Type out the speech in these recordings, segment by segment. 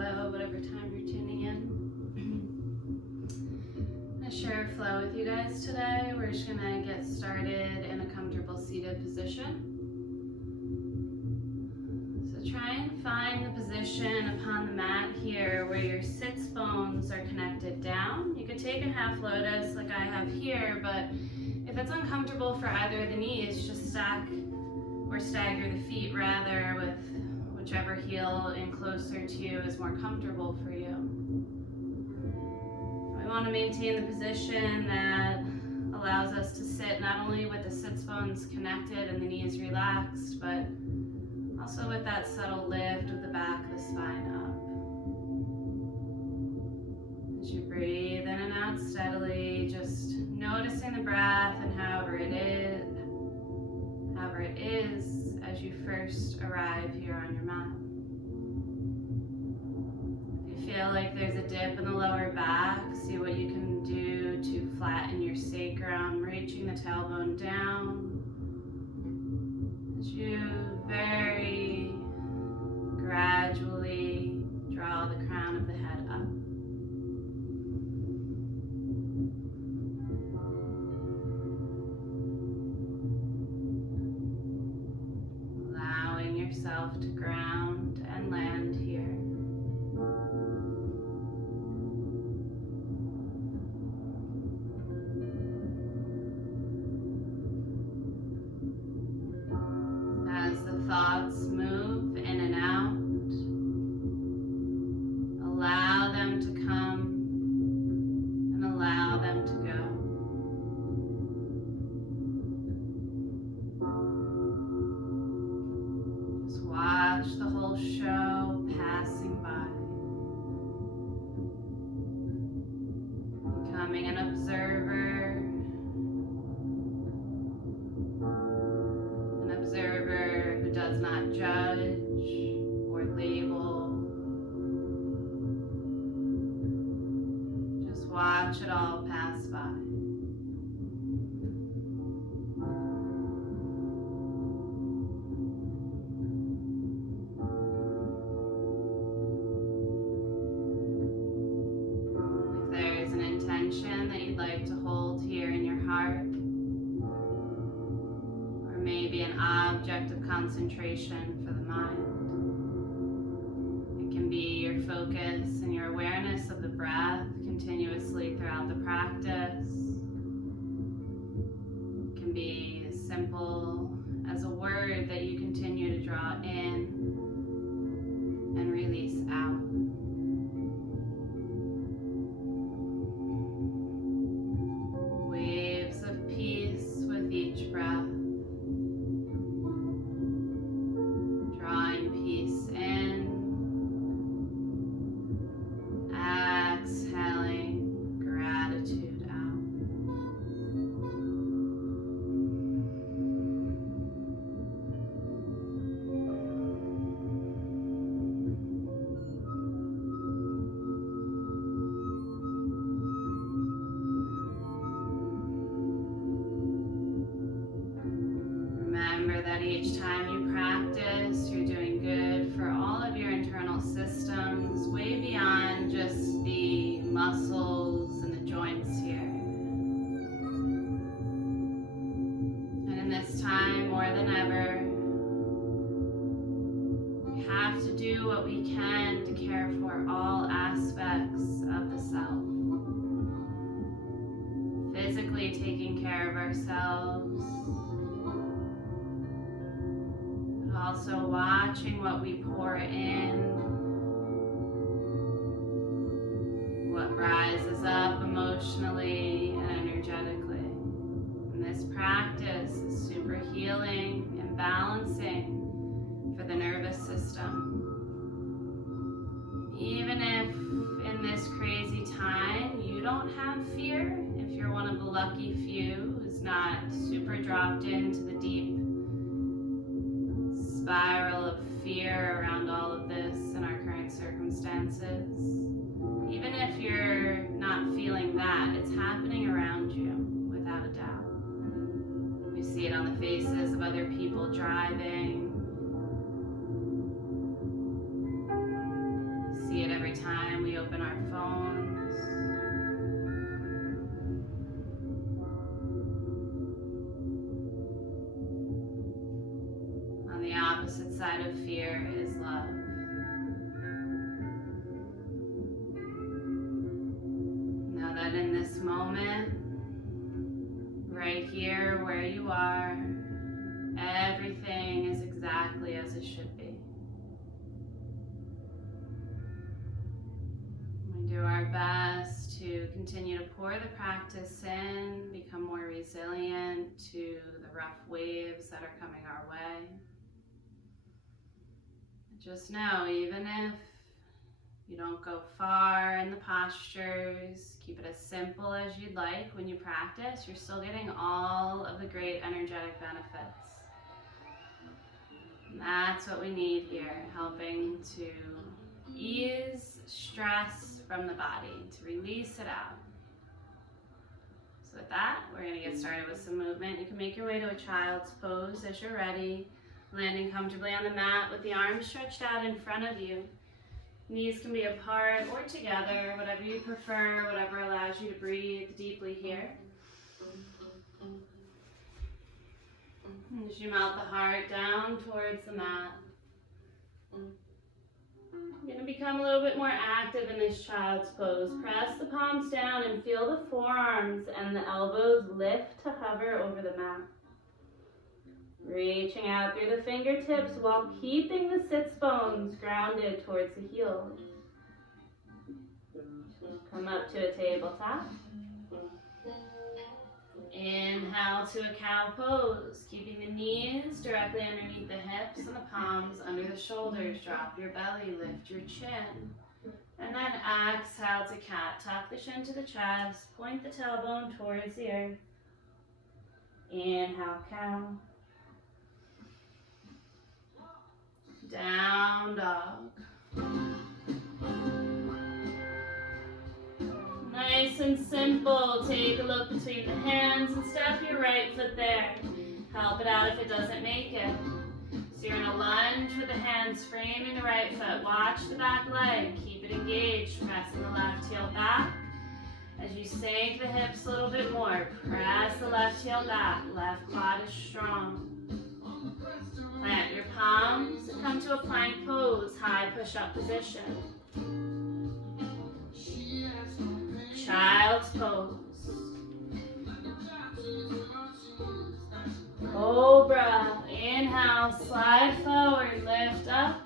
hello, whatever time you're tuning in. I'm going to share a flow with you guys today. We're just going to get started in a comfortable seated position. So try and find the position upon the mat here where your sits bones are connected down. You could take a half lotus like I have here, but if it's uncomfortable for either of the knees, just stack or stagger the feet rather with whichever heel in closer to you is more comfortable for you. We want to maintain the position that allows us to sit not only with the sits bones connected and the knees relaxed, but also with that subtle lift of the back of the spine up. As you breathe in and out steadily, just noticing the breath and however it is as you first arrive here on your mat. If you feel like there's a dip in the lower back, see what you can do to flatten your sacrum, reaching the tailbone down. As you very gradually draw the crown of the head up. Allowing yourself to ground and land here. As the thoughts move in and out, allow them to come and allow them to go. Just watch the whole show passing by. Becoming an observer. Who does not judge or label. Just watch it all pass by. If there is an intention that you'd like to hold here in your heart, maybe an object of concentration for the mind. It can be your focus and your awareness of the breath continuously throughout the practice. It can be as simple as a word that you continue to draw in and release out. Waves of peace with each breath. Remember that each time you practice, you're doing good for all of your internal systems, way beyond just the muscles and the joints here. And in this time, more than ever, we have to do what we can to care for all aspects of the self. Physically taking care of ourselves, also watching what we pour in, what rises up emotionally and energetically. And this practice is super healing and balancing for the nervous system. Even if in this crazy time you don't have fear, if you're one of the lucky few who's not super dropped into the deep spiral of fear around all of this in our current circumstances. Even if you're not feeling that, it's happening around you, without a doubt. We see it on the faces of other people driving. We see it this moment, right here where you are. Everything is exactly as it should be. We do our best to continue to pour the practice in, become more resilient to the rough waves that are coming our way. Just know, even if you don't go far in the postures, keep it as simple as you'd like when you practice, you're still getting all of the great energetic benefits. And that's what we need here, helping to ease stress from the body, to release it out. So with that, we're going to get started with some movement. You can make your way to a child's pose as you're ready, landing comfortably on the mat with the arms stretched out in front of you. Knees can be apart or together, whatever you prefer, whatever allows you to breathe deeply here. And zoom out the heart down towards the mat. You're going to become a little bit more active in this child's pose. Press the palms down and feel the forearms and the elbows lift to hover over the mat. Reaching out through the fingertips while keeping the sits bones grounded towards the heels. Come up to a tabletop. Inhale to a cow pose, keeping the knees directly underneath the hips and the palms under the shoulders. Drop your belly, lift your chin. And then exhale to cat. Tuck the chin to the chest, point the tailbone towards the earth. Inhale, cow. Down dog. Nice and simple. Take a look between the hands and step your right foot there. Help it out if it doesn't make it. So you're in a lunge with the hands framing the right foot. Watch the back leg. Keep it engaged. Pressing the left heel back. As you sink the hips a little bit more, press the left heel back. Left quad is strong. Plant your palms and come to a plank pose, high push-up position. Child's pose. Cobra. Inhale, slide forward, lift up.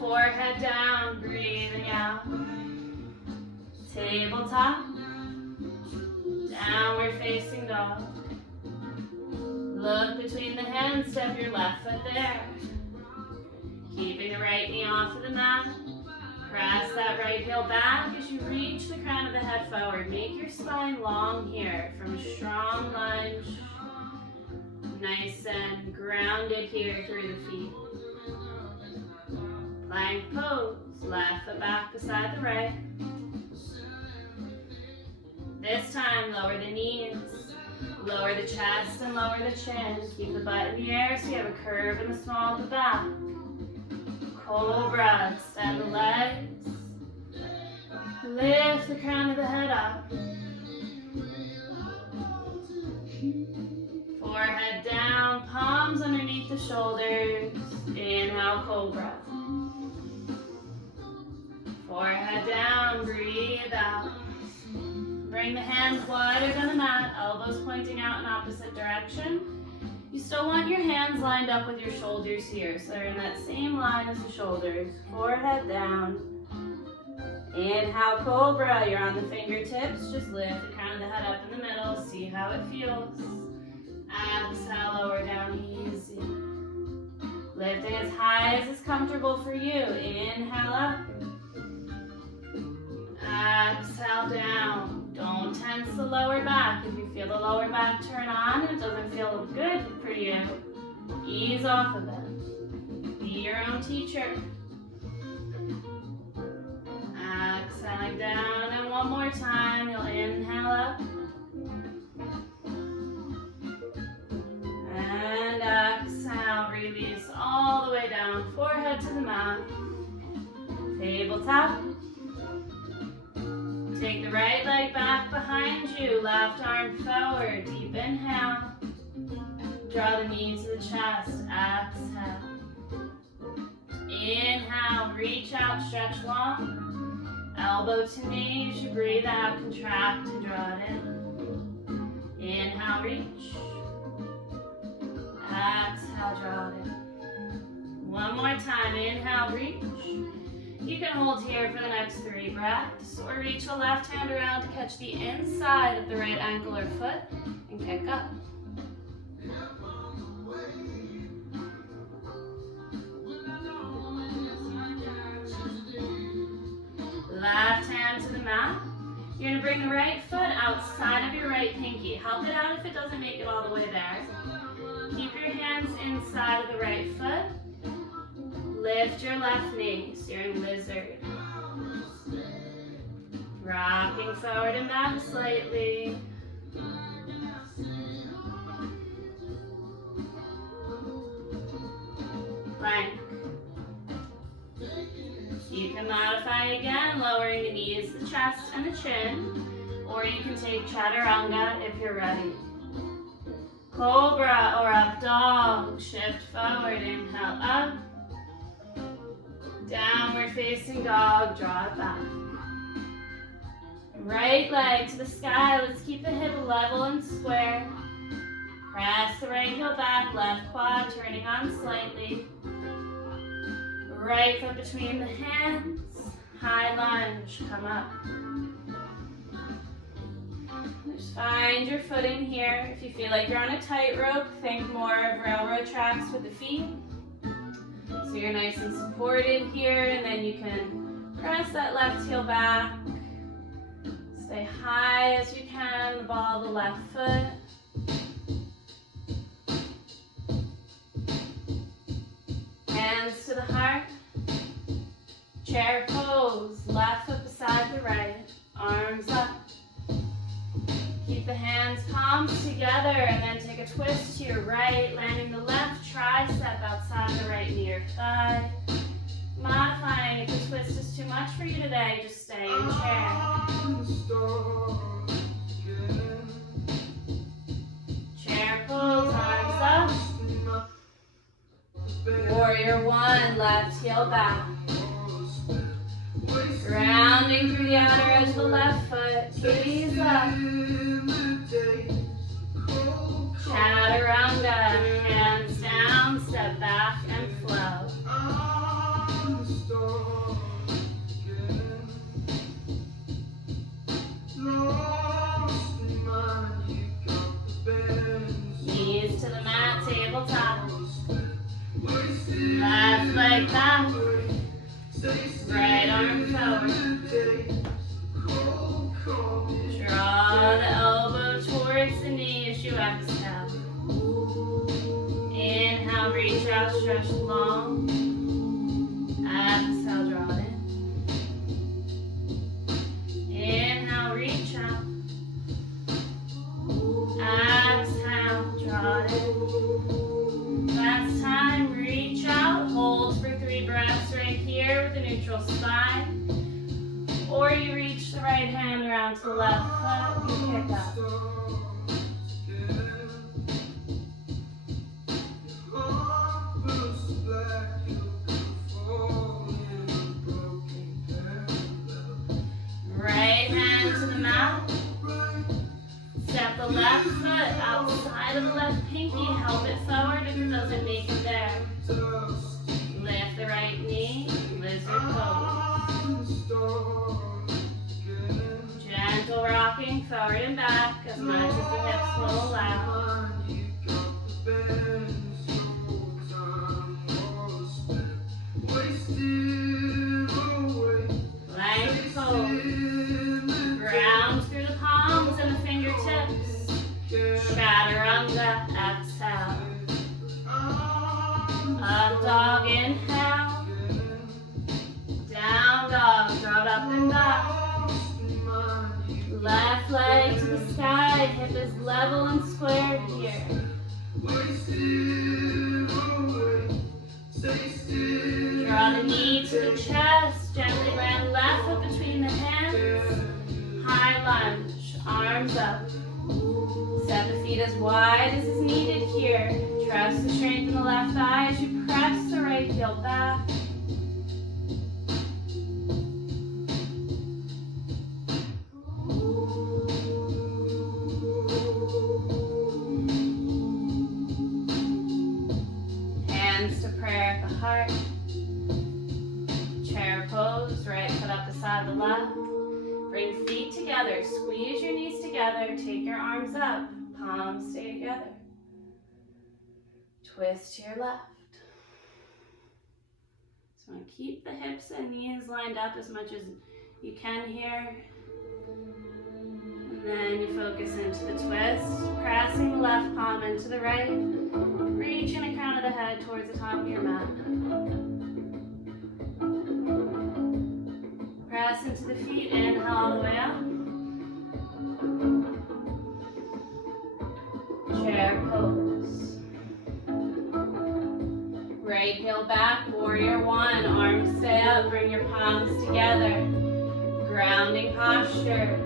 Forehead down, breathing out. Tabletop. Downward facing dog. Look between the hands, step your left foot there. Keeping the right knee off of the mat. Press that right heel back as you reach the crown of the head forward. Make your spine long here from a strong lunge. Nice and grounded here through the feet. Plank pose. Left foot back beside the right. This time, lower the knees. Lower the chest and lower the chin. Keep the butt in the air so you have a curve in the small of the back. Cobra, extend the legs. Lift the crown of the head up. Forehead down, palms underneath the shoulders. Inhale, cobra. Forehead down, breathe out. Bring the hands wider than the mat, elbows pointing out in opposite direction. You still want your hands lined up with your shoulders here, so they're in that same line as the shoulders. Forehead down. Inhale, cobra. You're on the fingertips. Just lift the crown of the head up in the middle. See how it feels. Exhale, lower down easy. Lifting as high as is comfortable for you. Inhale up. Exhale down. Don't tense the lower back. If you feel the lower back turn on and it doesn't feel good for you, ease off of it. Be your own teacher. Exhaling down, and one more time, you'll inhale up. And exhale, release all the way down, forehead to the mat. Tabletop. Take the right leg back behind you, left arm forward, deep inhale. Draw the knee to the chest, exhale. Inhale, reach out, stretch long. Elbow to knee. As you breathe out, contract and draw it in. Inhale, reach. Exhale, draw it in. One more time. Inhale, reach. You can hold here for the next 3 breaths, or reach the left hand around to catch the inside of the right ankle or foot and kick up. Left hand to the mat. You're going to bring the right foot outside of your right pinky. Help it out if it doesn't make it all the way there. Keep your hands inside of the right foot. Lift your left knee, steering lizard. Rocking forward and back slightly. Plank. You can modify again, lowering the knees, the chest, and the chin. Or you can take chaturanga if you're ready. Cobra or up dog. Shift forward, inhale up. Downward facing dog, draw it back. Right leg to the sky. Let's keep the hip level and square. Press the right heel back, left quad turning on slightly. Right foot between the hands. High lunge, come up. Just find your footing here. If you feel like you're on a tightrope, think more of railroad tracks with the feet. So you're nice and supported here, and then you can press that left heel back. Stay high as you can, the ball of the left foot. Hands to the heart. Chair pose, left foot beside the right, arms up. Keep the hands, palms together, and then take a twist to your right, landing the left tricep outside the right knee or thigh. Modifying if the twist is too much for you today, just stay in chair. Chair pose, arms up. Warrior 1, left heel back. Grounding through the outer edge of the left foot, gaze up. Chaturanga, hands down, step back and flow. Knees to the mat, tabletop. Left leg back. Right arm forward. Draw the elbow towards the knee as you exhale. Inhale, reach out, stretch long. Exhale, draw it in. Inhale, reach out. Exhale, draw it in. Last time, reach out, hold for 3 breaths right here with a neutral spine. Or you reach the right hand around to the left foot and kick up. Right hand to the mat. Step the left foot outside of the left pinky. Help it forward if it doesn't make it there. Lift the right knee, lizard pose. Gentle rocking forward and back as much as the hips will allow. Plank pose. Ground through the palms and the fingertips. Chaturanga, exhale. Up dog, inhale. Down dog, draw it up and back. Left leg to the sky, hip is level and square here. Draw the knee to the chest, gently land left foot between the hands. High lunge, arms up. Step the feet as wide as is needed here. Trust the strength in the left thigh as you press the right heel back. Try the left. Bring feet together. Squeeze your knees together. Take your arms up. Palms stay together. Twist to your left. So keep the hips and knees lined up as much as you can here. And then you focus into the twist, pressing the left palm into the right, reaching the crown of the head towards the top of your mat. Press into the feet, inhale all the way up. Chair pose. Right heel back, warrior one, arms stay up, bring your palms together. Grounding posture.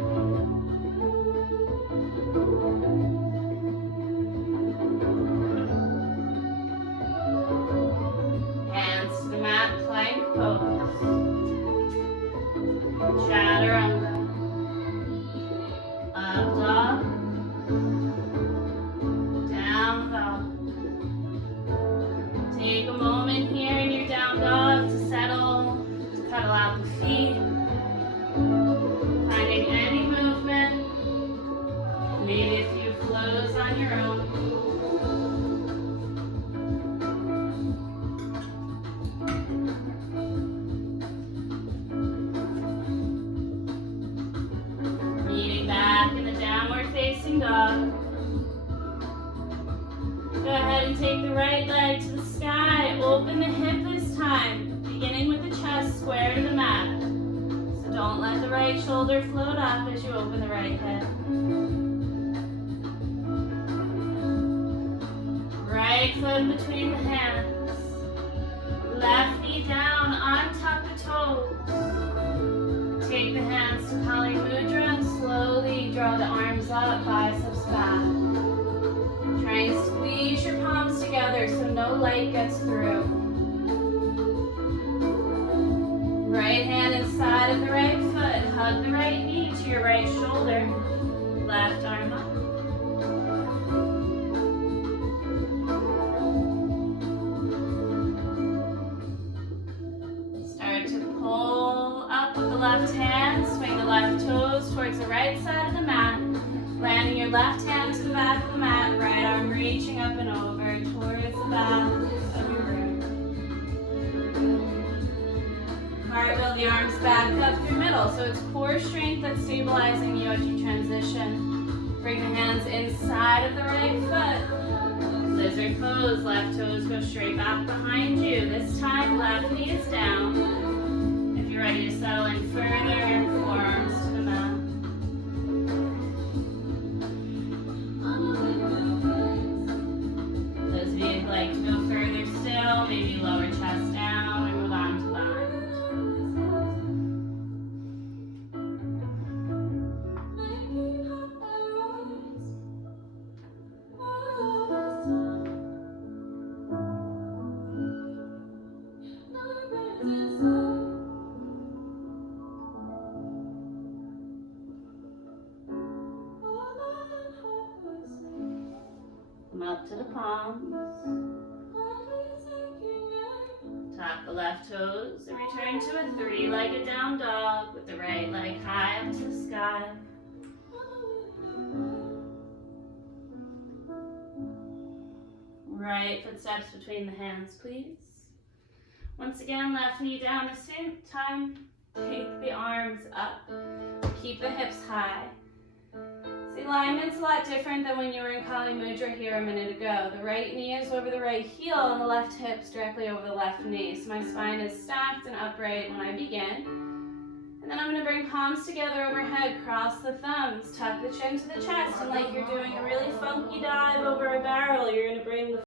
Hands to the mat, plank pose. Chaturanga. Up dog. Down dog. Take a moment here in your down dog to settle, to cuddle out the feet. Finding any movement. Maybe a few flows on your own. Meeting back in the downward facing dog. Go ahead and take the right leg to the sky. Open the hip this time, beginning with the chest square to the mat. So don't let the right shoulder float up as you open the right hip. Right foot between the hands. Left knee down, untuck the toes. Take the hands to Kali Mudra and slowly draw the arms up, biceps back. Try and squeeze your palms together so no light gets through. Right hand inside of the right foot. Hug the right knee to your right shoulder. Left arm up. Start to pull up with the left hand. Swing the left toes towards the right side of the mat. Landing your left hand to the back of the mat, right arm reaching up and over towards the back of your room. Cartwheel the arms back up through middle, so it's core strength that's stabilizing yogi transition. Bring the hands inside of the right foot. Lizard pose, left toes go straight back behind you. This time, left knee is down. If you're ready to settle in further, forearms to the mat. Like to go further still, maybe lower chest down and move on to bind. Come up to the palms. Tap the left toes and return to a three-legged down dog with the right leg high up to the sky. Right footsteps between the hands, please. Once again, left knee down. The same time, take the arms up. Keep the hips high. The alignment's a lot different than when you were in Kali Mudra here a minute ago. The right knee is over the right heel and the left hip's directly over the left knee. So my spine is stacked and upright when I begin. And then I'm going to bring palms together overhead, cross the thumbs, tuck the chin to the chest, and like you're doing a really funky dive over a barrel, you're going to bring the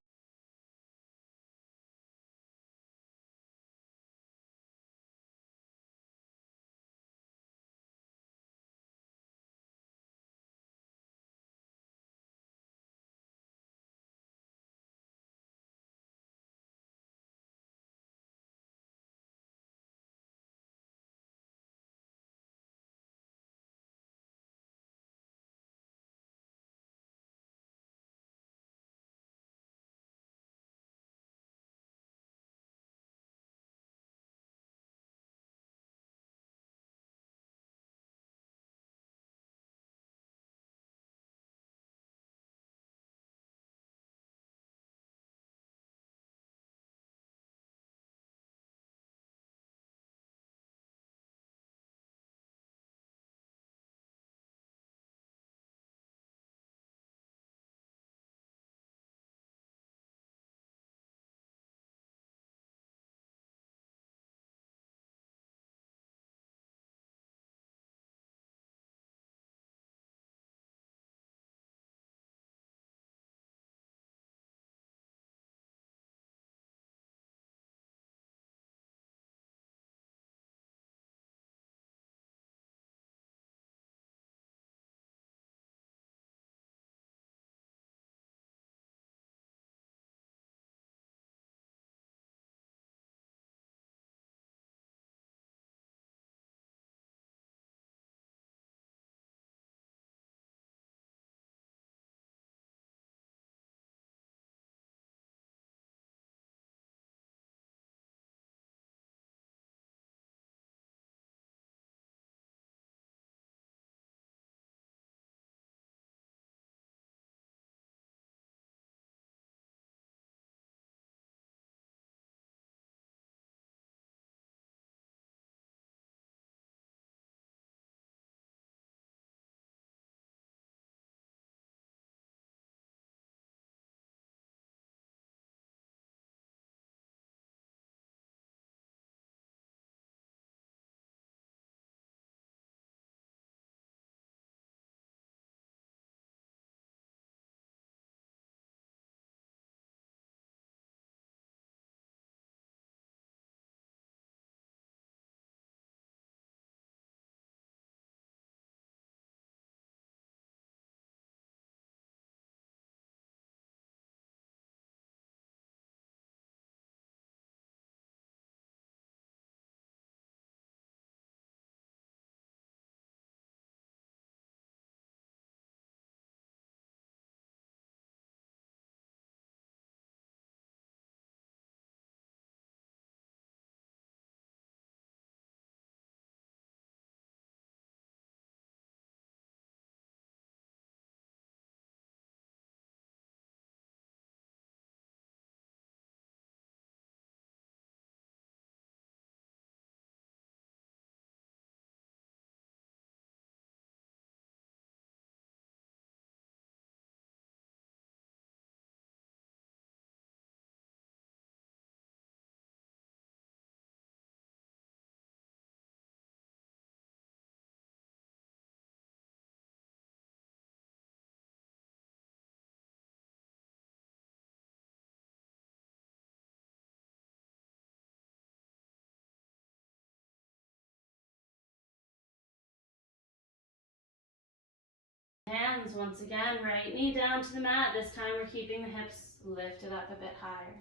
hands. Once again, right knee down to the mat. This time we're keeping the hips lifted up a bit higher.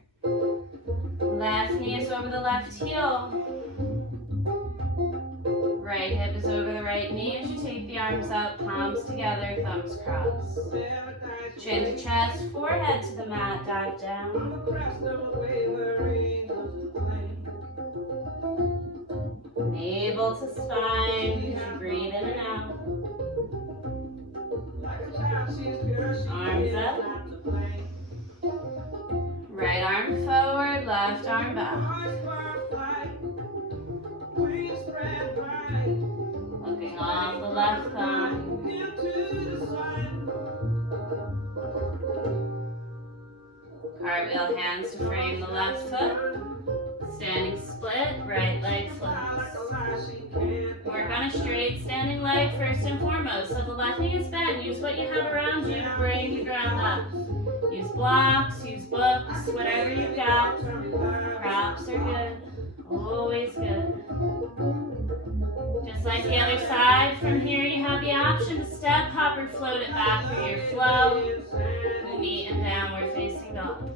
Left knee is over the left heel. Right hip is over the right knee as you take the arms up, palms together, thumbs crossed. Chin to chest, forehead to the mat, dive down. Navel to spine, breathe in and out. Arms up. Right arm forward, left arm back. Looking off the left thigh. Cartwheel hands to frame the left foot. Standing split, right leg flips. Work on a straight standing leg first and foremost. So the left knee is bent. Use what you have around you to bring the ground up. Use blocks, use books, whatever you've got. Props are good. Always good. Just like the other side, from here you have the option to step, hop, or float it back for your flow. We'll meet in downward facing dog.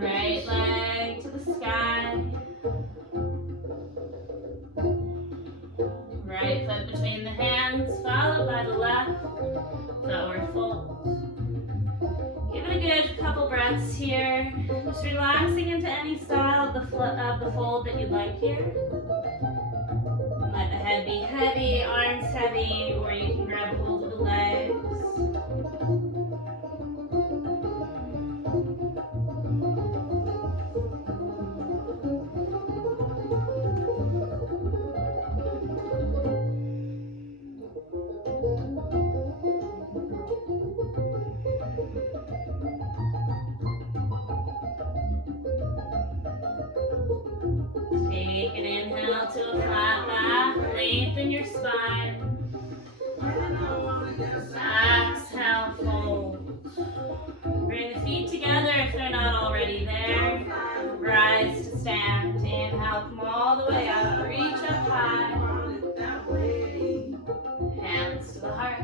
Right leg to the sky. Right foot between the hands, followed by the left. Forward fold. Give it a good couple breaths here. Just relaxing into any style of the fold that you'd like here. Let the head be heavy, arms heavy, or you can grab hold of the legs. Take an inhale to a flat back, lengthen your spine. Exhale, fold. Bring the feet together if they're not already there. Rise to stand. Inhale, come all the way up, reach up high. Hands to the heart.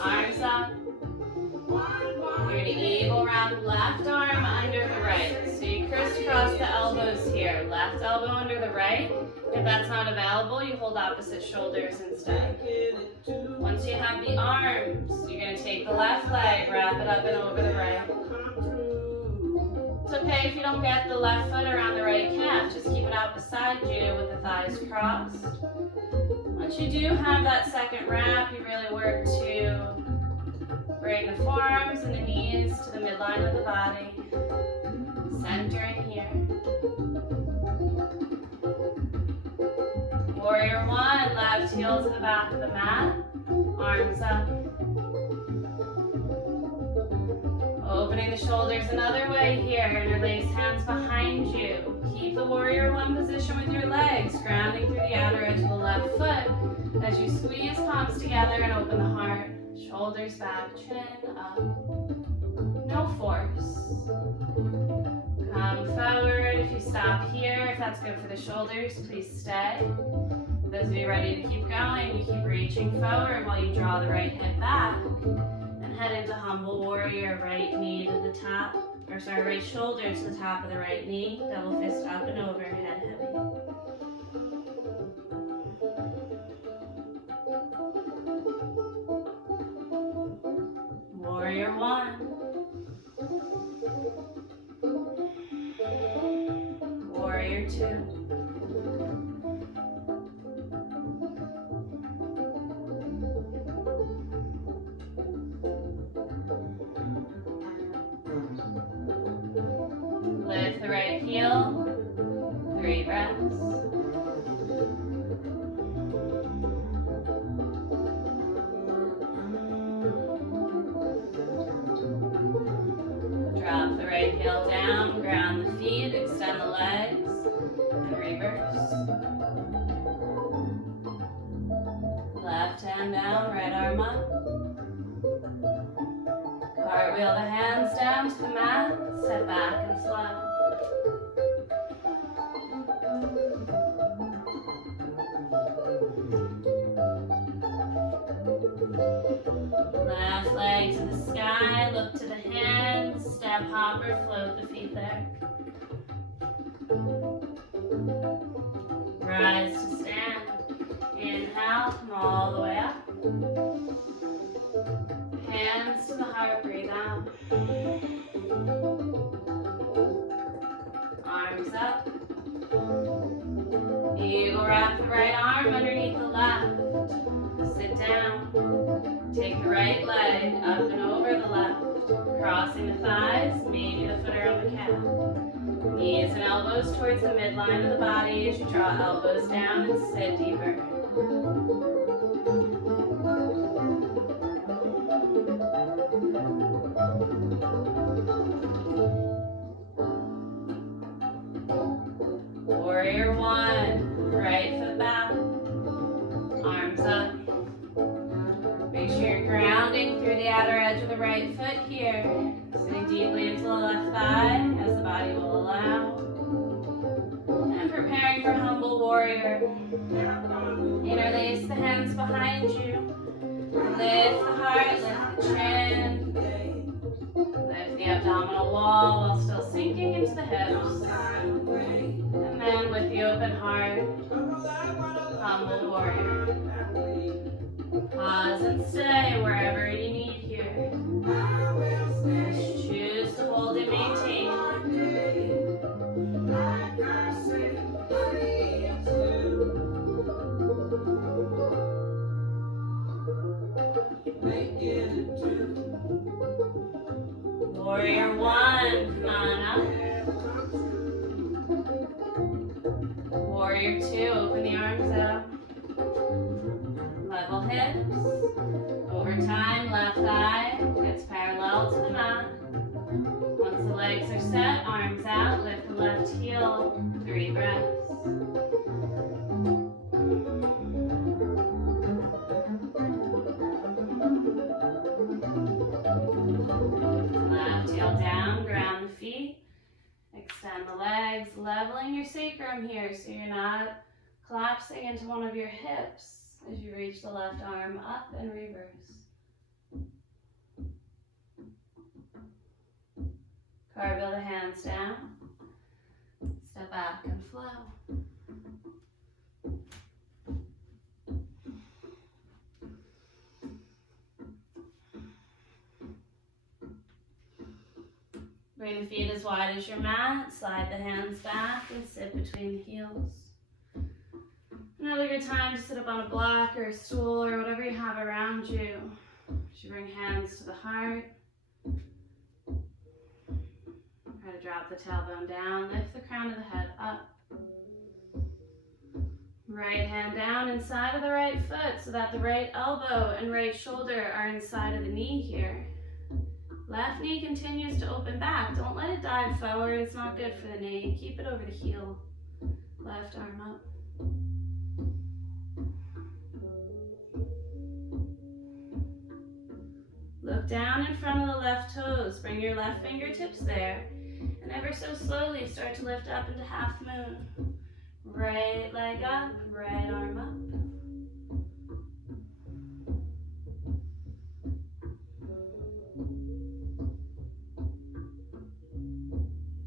Arms up. You're to eagle wrap left arm under the right. So you crisscross the elbows here. Left elbow under the right. If that's not available, you hold opposite shoulders instead. Once you have the arms, you're going to take the left leg, wrap it up and over the right. It's okay if you don't get the left foot around the right calf. Just keep it out beside you with the thighs crossed. Once you do have that second wrap, you really work to bring the forearms and the knees to the midline of the body. Centering here. Warrior one, left heel to the back of the mat. Arms up. Opening the shoulders another way here. Interlace hands behind you. Keep the warrior one position with your legs, grounding through the outer edge of the left foot as you squeeze palms together and open the heart. Shoulders back, chin up. No force. Come forward. If you stop here, if that's good for the shoulders, please stay. For those of you ready to keep going, you keep reaching forward while you draw the right hip back. And head into humble warrior, right knee to the top, right shoulder to the top of the right knee, double fist up and over, head heavy. Warrior one. Warrior two. Lift the right heel. 3 breaths. Drop the right heel down, ground the feet, extend the legs. Cartwheel the hands down to the mat, step back and flow. Left leg to the sky, look to the hands, step, hop, or float the feet there. Rise to stand. Inhale, come all the way up. Hands to the heart, breathe out. Arms up. Eagle wrap the right arm underneath the left. Sit down. Take the right leg up and over the left. Crossing the thighs, maybe the foot around the calf. Knees and elbows towards the midline of the body as you draw elbows down and sit deeper. Warrior one, right foot back, arms up. Make sure you're grounding through the outer edge of the right foot here, sitting deeply into the left thigh as the body will allow. And preparing for humble warrior. Interlace the hands behind you. Lift the heart, lift the chin. Lift the abdominal wall while still sinking into the hips. And then with the open heart, humble warrior. Pause and stay wherever you need here. Just choose to hold and maintain. Warrior one, come on up. Warrior two, open the arms out. Level hips. Over time, left thigh gets parallel to the mat. Once the legs are set, arms out, lift the left heel. 3 breaths. Left heel down, ground the feet. Extend the legs, leveling your sacrum here so you're not collapsing into one of your hips as you reach the left arm up and reverse. Cartwheel the hands down. Step back and flow. Bring the feet as wide as your mat. Slide the hands back and sit between the heels. Another good time to sit up on a block or a stool or whatever you have around you. As you bring hands to the heart. Try to drop the tailbone down. Lift the crown of the head up. Right hand down inside of the right foot so that the right elbow and right shoulder are inside of the knee here. Left knee continues to open back. Don't let it dive forward. It's not good for the knee. Keep it over the heel. Left arm up. Look down in front of the left toes. Bring your left fingertips there. And ever so slowly start to lift up into half moon. Right leg up, right arm up.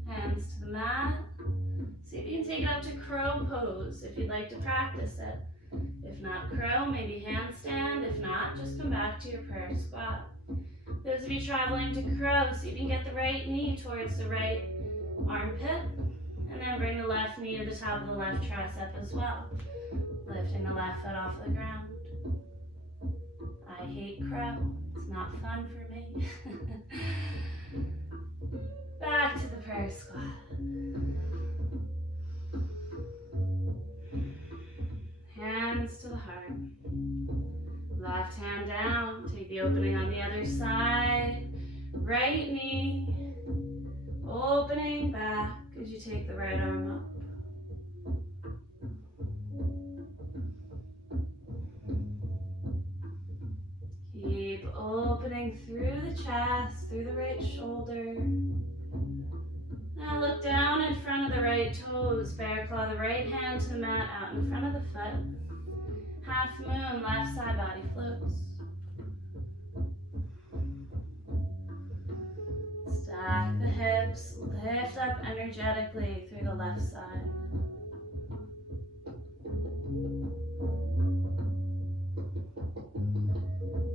Hands to the mat. See if you can take it up to crow pose if you'd like to practice it. If not crow, maybe handstand. If not, just come back to your prayer squat. Those of you traveling to crow, see if you can get the right knee towards the right armpit. And then bring the left knee to the top of the left tricep as well. Lifting the left foot off the ground. I hate crow. It's not fun for me. Back to the prayer squat. Hands to the heart. Left hand down. Take the opening on the other side. Right knee. Opening back as you take the right arm up. Keep Opening through the chest, through the right shoulder. Now look down in front of the right toes. Bear claw the right hand to the mat out in front of the foot. Half moon, left side body floats. Stack the hips, lift up energetically through the left side.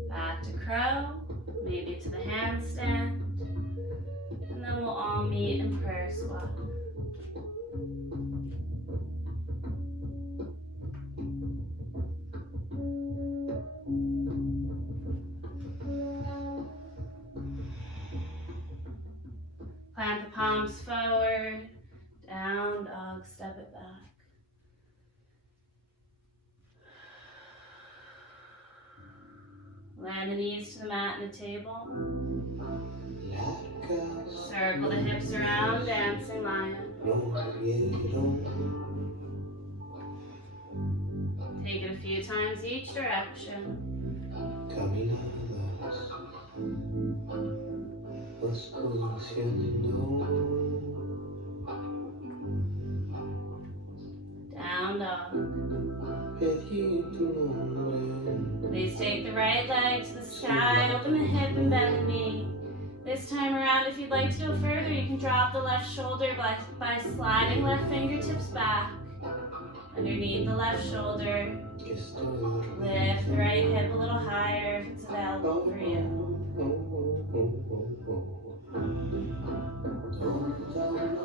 Back to crow, maybe to the handstand. And then we'll all meet in prayer squat. Plant the palms forward, down dog, step it back. Land the knees to the mat and the table. Circle the hips around, dancing lion. Take it a few times each direction. Down dog. Please take the right leg to the sky, open the hip and bend the knee. This time around, if you'd like to go further, you can drop the left shoulder by sliding left fingertips back. Underneath the left shoulder. Lift the right hip a little higher if it's available for you.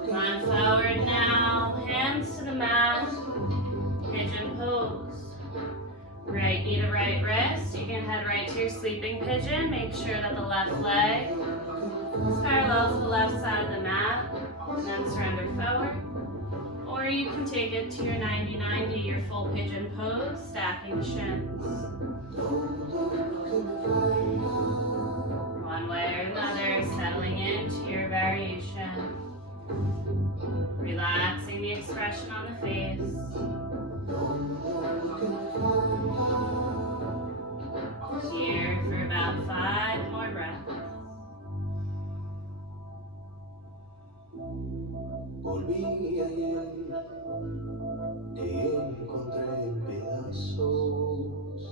Climb forward now, hands to the mat, pigeon pose. Right knee to right wrist, you can head right to your sleeping pigeon. Make sure that the left leg is parallel to the left side of the mat, and then surrender forward. Or you can take it to your 90-90, your full pigeon pose, stacking the shins. One way or another, settling into your variation. Relaxing the expression on the face. Here for about 5 more breaths. Volví ayer, te encontré en pedazos.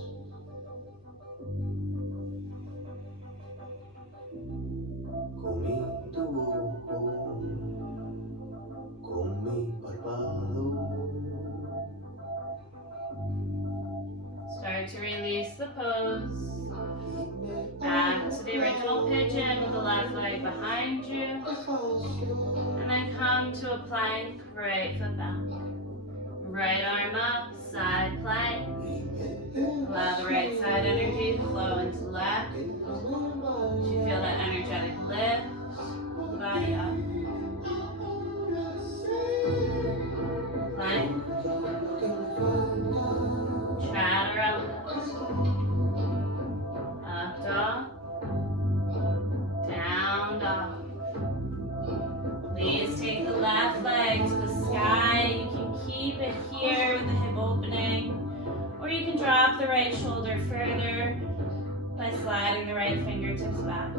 Comí tu ojo con mi párpado. Start to release the pose. Back to the original pigeon with the left leg behind you. And then come to a plank, right foot back. Right arm up, side plank. Allow the right side energy to flow into the left. As you feel that energetic lift, pull the body up. Plank. Chaturanga. Up dog. Down dog. Please take the left leg to the sky. You can keep it here with the hip opening. Or you can drop the right shoulder further by sliding the right fingertips back.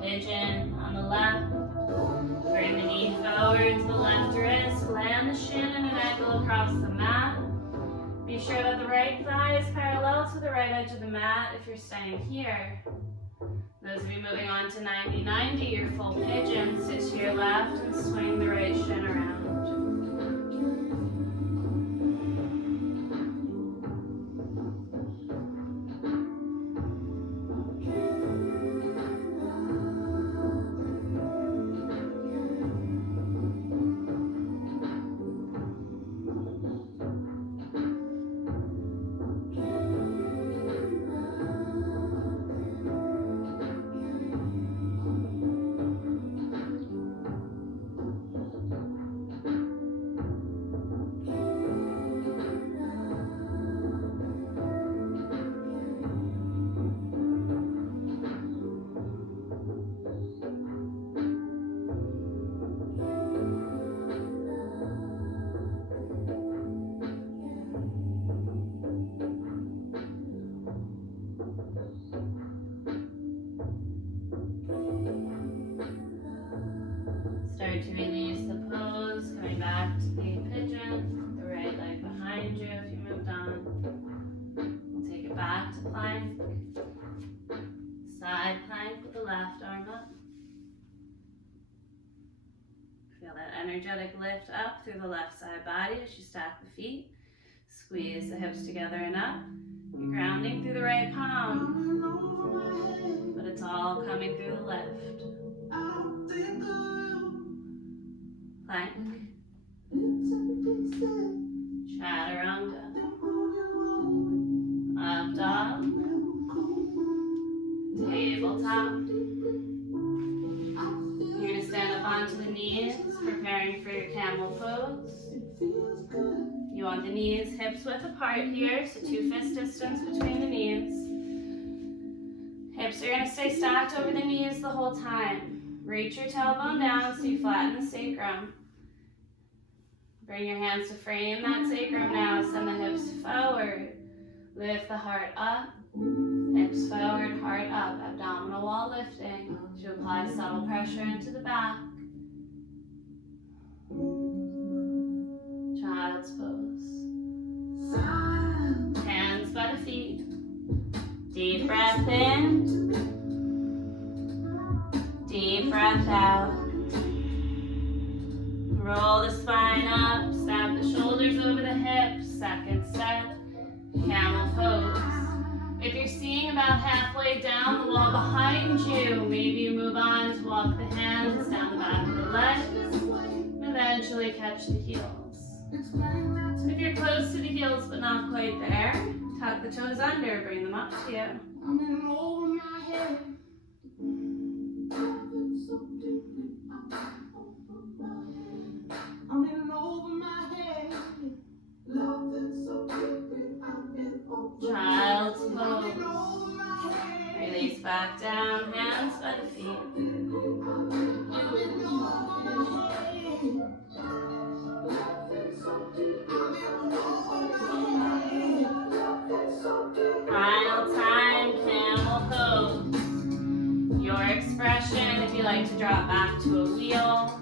Pigeon on the left. Bring the knee forward to the left wrist. Land the shin and an ankle across the mat. Be sure that the right thigh is parallel to the right edge of the mat if you're staying here. Those of you moving on to 90-90, your full pigeon, sit to your left and swing the right shin around. energetic lift up through the left side body as you stack the feet. Squeeze the hips together and up. You're grounding through the right palm, but it's all coming through the left. Plank. Chaturanga. Up dog. Tabletop. You're going to stand up onto the knees, preparing for your camel pose. You want the knees hips width apart here, so 2 fist distance between the knees. Hips are going to stay stacked over the knees the whole time. Reach your tailbone down so you flatten the sacrum. Bring your hands to frame that sacrum now. Send the hips forward. Lift the heart up. Hips forward, heart up. Abdominal wall lifting to apply subtle pressure into the back. Child's pose. Hands by the feet. Deep breath in. Deep breath out. Roll the spine up. Snap the shoulders over the hips. Second set. Camel pose. If you're seeing about halfway down the wall behind you, maybe you move on to walk the hands down the back of the legs. And eventually catch the heels. If you're close to the heels but not quite there, tuck the toes under, bring them up to you. Child's pose. Release back down, hands by the feet. Final time, camel pose. Your expression, if you like to drop back to a wheel,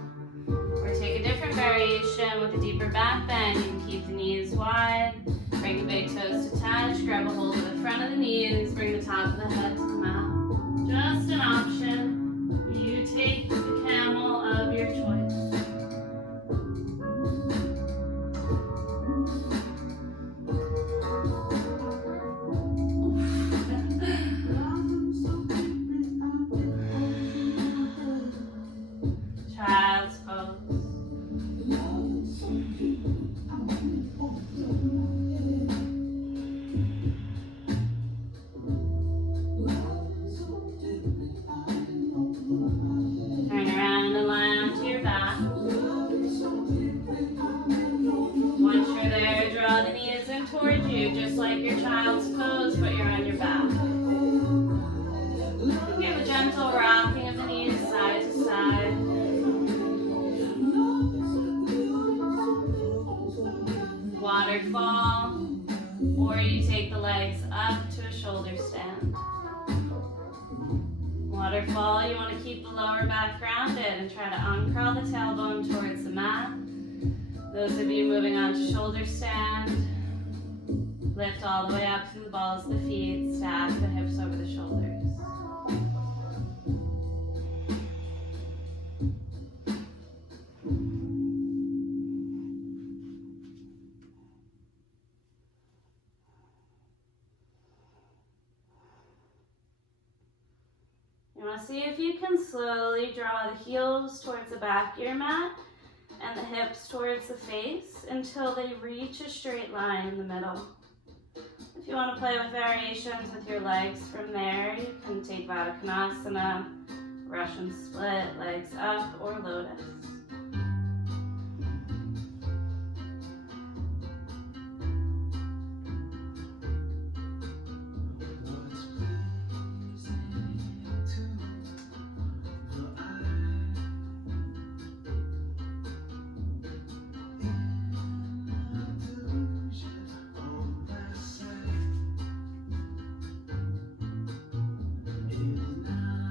or take a different variation with a deeper back bend, you can keep the knees wide. Bring the big toes to touch, grab a hold of the front of the knees, bring the top of the head to the mat. Just an option. You take the camel of your choice. Child's pose. Towards you, just like your child's pose, but you're on your back. Give a gentle rocking of the knees side to side. Waterfall, or you take the legs up to a shoulder stand. Waterfall, you want to keep the lower back grounded and try to uncurl the tailbone towards the mat. Those of you moving on to shoulder stand, lift all the way up through the balls of the feet, stack the hips over the shoulders. You want to see if you can slowly draw the heels towards the back of your mat and the hips towards the face until they reach a straight line in the middle. If you want to play with variations with your legs from there, you can take Baddha Konasana, Russian split, legs up, or lotus.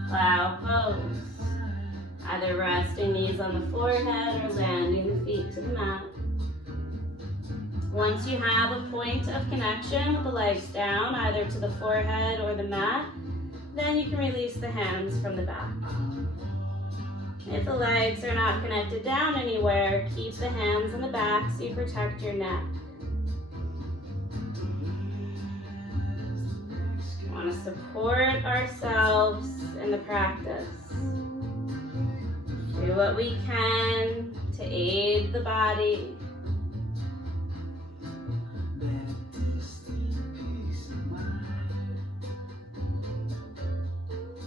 Plow pose. Either resting knees on the forehead or landing the feet to the mat. Once you have a point of connection with the legs down, either to the forehead or the mat, then you can release the hands from the back. If the legs are not connected down anywhere, keep the hands on the back so you protect your neck. We want to support ourselves in the practice. Do what we can to aid the body.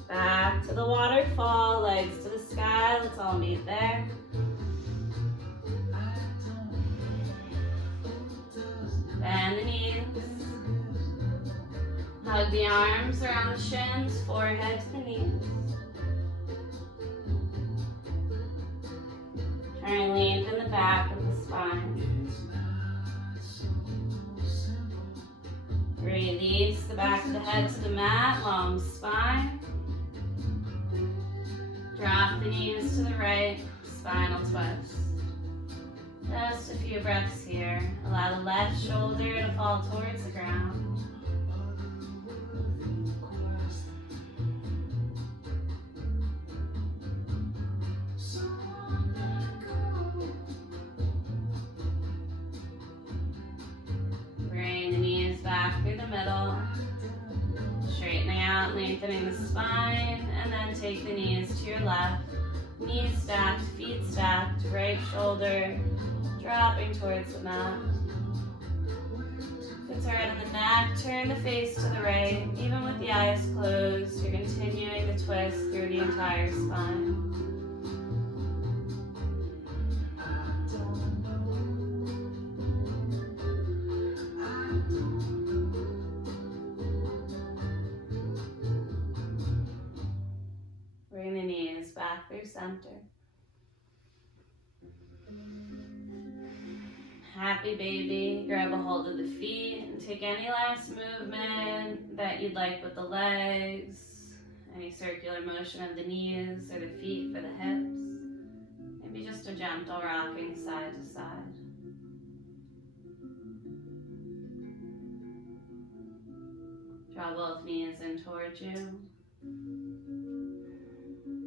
Back to the waterfall, legs to the sky, let's all meet there. Bend the knees. Hug the arms around the shins, forehead to the knees. Try and lengthen the back of the spine. Release the back of the head to the mat, long spine. Drop the knees to the right, spinal twist. Just a few breaths here. Allow the left shoulder to fall towards the ground. Bring the knees back through the middle. Straightening out, lengthening the spine, and then take the knees to your left. Knees stacked, feet stacked, right shoulder dropping towards the mat. If it's right on the neck, turn the face to the right. Even with the eyes closed, you're continuing the twist through the entire spine. Bring the knees back through center. Happy baby, grab a hold of the feet and take any last movement that you'd like with the legs, any circular motion of the knees or the feet for the hips. Maybe just a gentle rocking side to side. Draw both knees in towards you.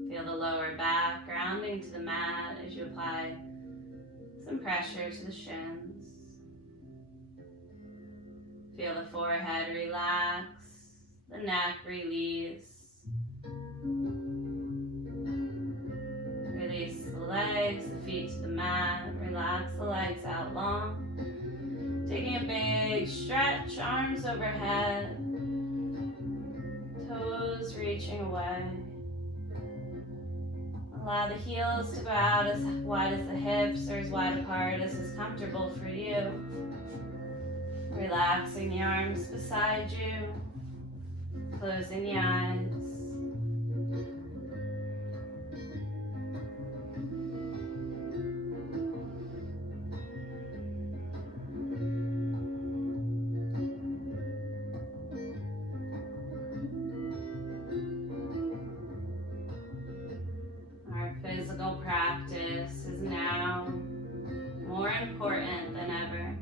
Feel the lower back grounding to the mat as you apply some pressure to the shins. Feel the forehead relax, the neck release. Release the legs, the feet to the mat. Relax the legs out long. Taking a big stretch, arms overhead. Toes reaching away. Allow the heels to go out as wide as the hips or as wide apart as is comfortable for you. Relaxing the arms beside you. Closing the eyes. Physical practice is now more important than ever.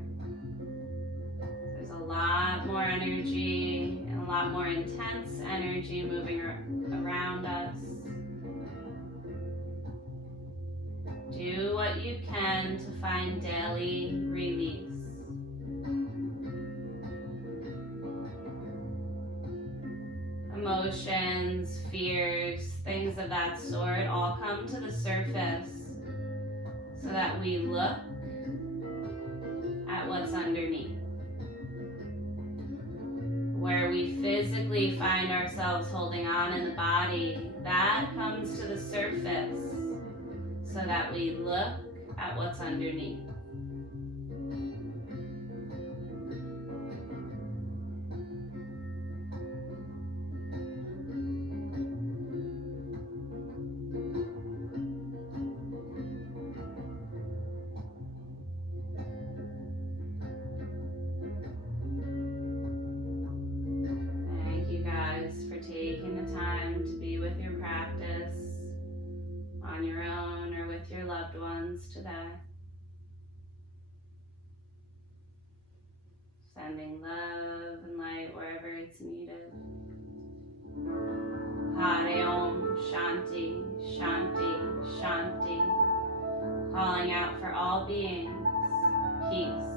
There's a lot more energy and a lot more intense energy moving around us. Do what you can to find daily release. Emotions, fears, things of that sort all come to the surface so that we look at what's underneath. Where we physically find ourselves holding on in the body, that comes to the surface so that we look at what's underneath. Today. Sending love and light wherever it's needed. Hare Om Shanti Shanti Shanti. Calling out for all beings, peace.